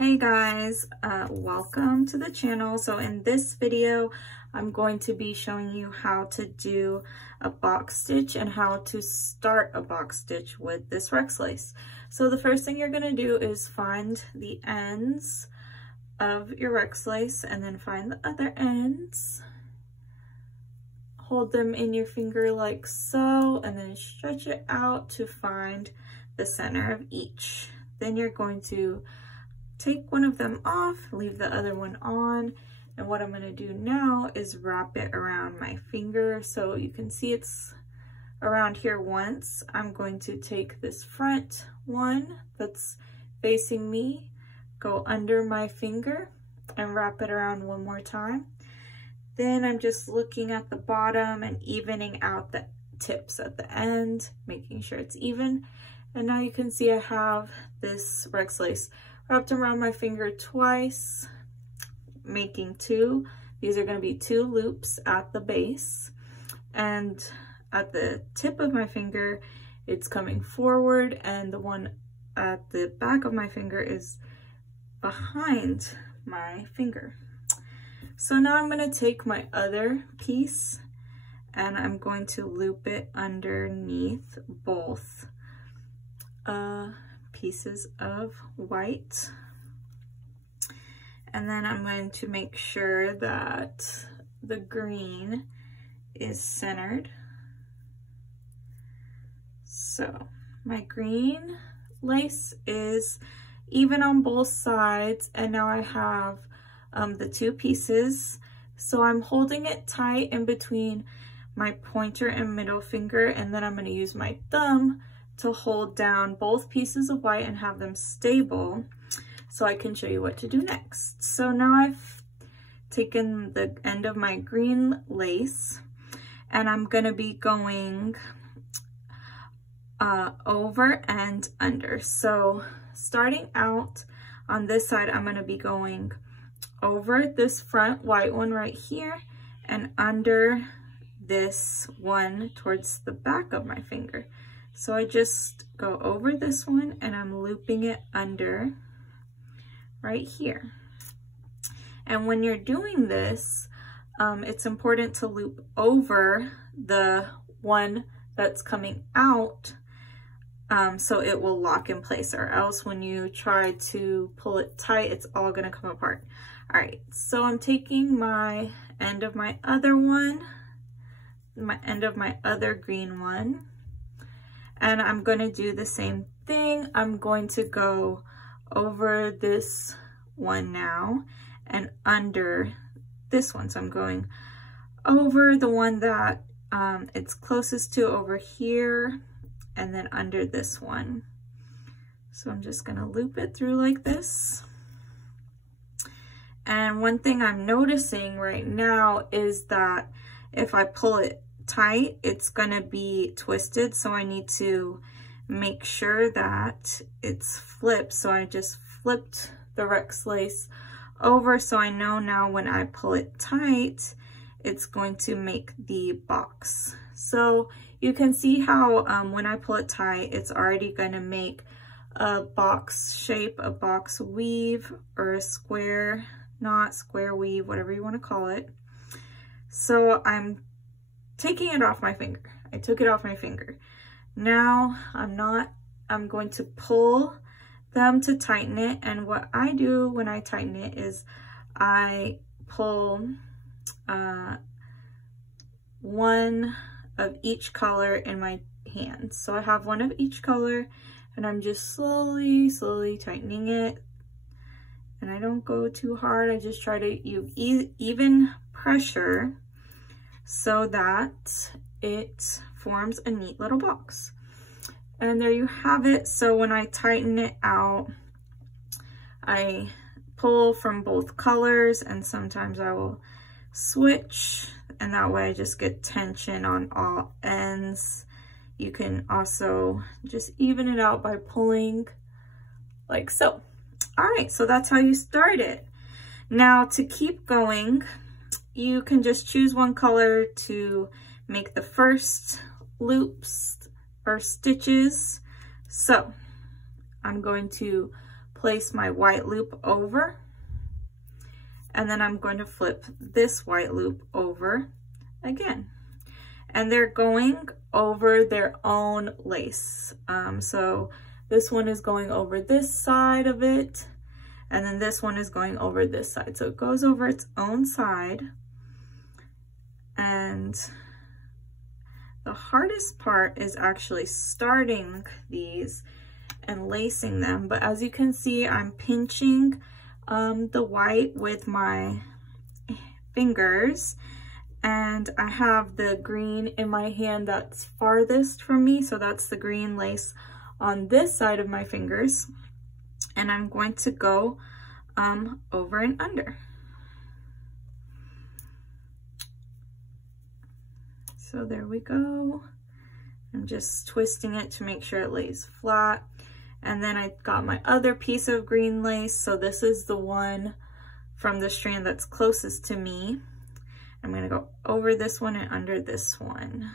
Hey guys, welcome to the channel. So in this video, I'm going to be showing you how to do a box stitch and how to start a box stitch with this RexLace. So the first thing you're going to do is find the ends of your RexLace and then find the other ends. Hold them in your finger like so and then stretch it out to find the center of each. Then you're going to take one of them off, leave the other one on, and what I'm going to do now is wrap it around my finger so you can see it's around here once. I'm going to take this front one that's facing me, go under my finger and wrap it around one more time. Then I'm just looking at the bottom and evening out the tips at the end, making sure it's even. And now you can see I have this RexLace wrapped around my finger twice, making two. These are going to be two loops at the base, and at the tip of my finger it's coming forward, and the one at the back of my finger is behind my finger. So now I'm going to take my other piece and I'm going to loop it underneath both pieces of white, and then I'm going to make sure that the green is centered. So my green lace is even on both sides, and now I have the two pieces, so I'm holding it tight in between my pointer and middle finger, and then I'm going to use my thumb to hold down both pieces of white and have them stable so I can show you what to do next. So now I've taken the end of my green lace and I'm going to be going over and under. So starting out on this side, I'm going to be going over this front white one right here and under this one towards the back of my finger. So I just go over this one and I'm looping it under right here. And when you're doing this, it's important to loop over the one that's coming out so it will lock in place, or else when you try to pull it tight, it's all gonna come apart. All right, so I'm taking my end of my other one, my end of my other green one, and I'm going to do the same thing. I'm going to go over this one now and under this one. So I'm going over the one that it's closest to over here and then under this one. So I'm just going to loop it through like this. And one thing I'm noticing right now is that if I pull it tight, it's gonna be twisted, so I need to make sure that it's flipped. So I just flipped the RexLace over, so I know now when I pull it tight, it's going to make the box. So you can see how when I pull it tight, it's already going to make a box shape, a box weave, or a square knot, square weave, whatever you want to call it. So I'm taking it off my finger. I took it off my finger. Now I'm going to pull them to tighten it. And what I do when I tighten it is I pull one of each color in my hand. So I have one of each color and I'm just slowly tightening it. And I don't go too hard. I just try to use even pressure so that it forms a neat little box. And there you have it. So when I tighten it out, I pull from both colors, and sometimes I will switch, and that way I just get tension on all ends. You can also just even it out by pulling like so. All right, so that's how you start it. Now to keep going, you can just choose one color to make the first loops or stitches. So I'm going to place my white loop over, and then I'm going to flip this white loop over again. And they're going over their own lace. So this one is going over this side of it, and then this one is going over this side. So it goes over its own side. And the hardest part is actually starting these and lacing them. But as you can see, I'm pinching the white with my fingers, and I have the green in my hand that's farthest from me. So that's the green lace on this side of my fingers. And I'm going to go over and under. So there we go. I'm just twisting it to make sure it lays flat. And then I got my other piece of green lace. So this is the one from the strand that's closest to me. I'm gonna go over this one and under this one.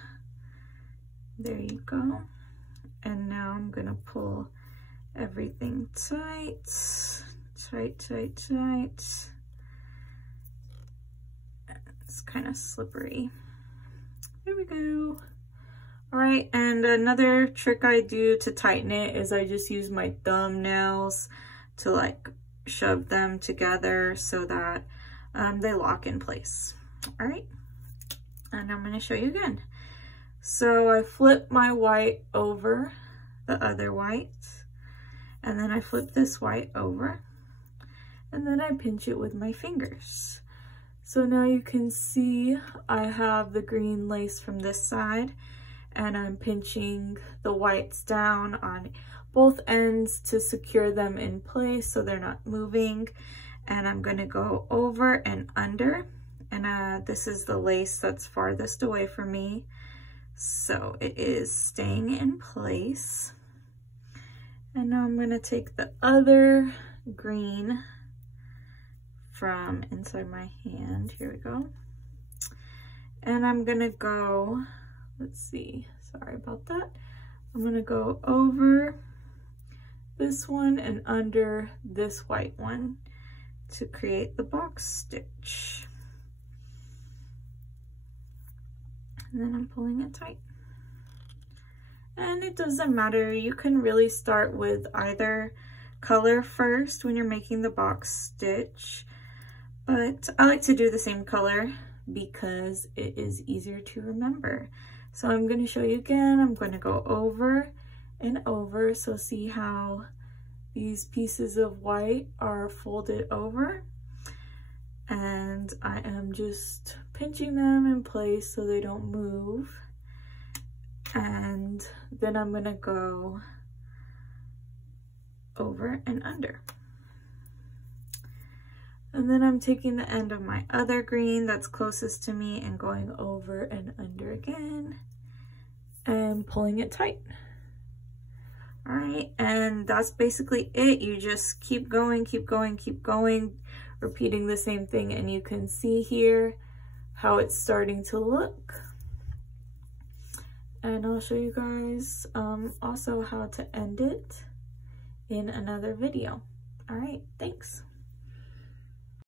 There you go. And now I'm gonna pull everything tight, tight, tight, tight. It's kind of slippery. There we go. All right, and another trick I do to tighten it is I just use my thumbnails to like shove them together so that they lock in place. All right, and I'm gonna show you again. So I flip my white over the other white, and then I flip this white over, and then I pinch it with my fingers. So now you can see I have the green lace from this side, and I'm pinching the whites down on both ends to secure them in place so they're not moving. And I'm gonna go over and under, and this is the lace that's farthest away from me. So it is staying in place. And now I'm gonna take the other green from inside my hand. Here we go. And I'm gonna go, let's see, sorry about that. I'm gonna go over this one and under this white one to create the box stitch. And then I'm pulling it tight. And it doesn't matter, you can really start with either color first when you're making the box stitch, but I like to do the same color because it is easier to remember. So I'm going to show you again. I'm going to go over and over. So see how these pieces of white are folded over, and I am just pinching them in place so they don't move. And then I'm going to go over and under. And then I'm taking the end of my other green that's closest to me and going over and under again and pulling it tight. All right, and that's basically it. You just keep going, keep going, keep going, repeating the same thing, and you can see here how it's starting to look. And I'll show you guys also how to end it in another video. All right, thanks.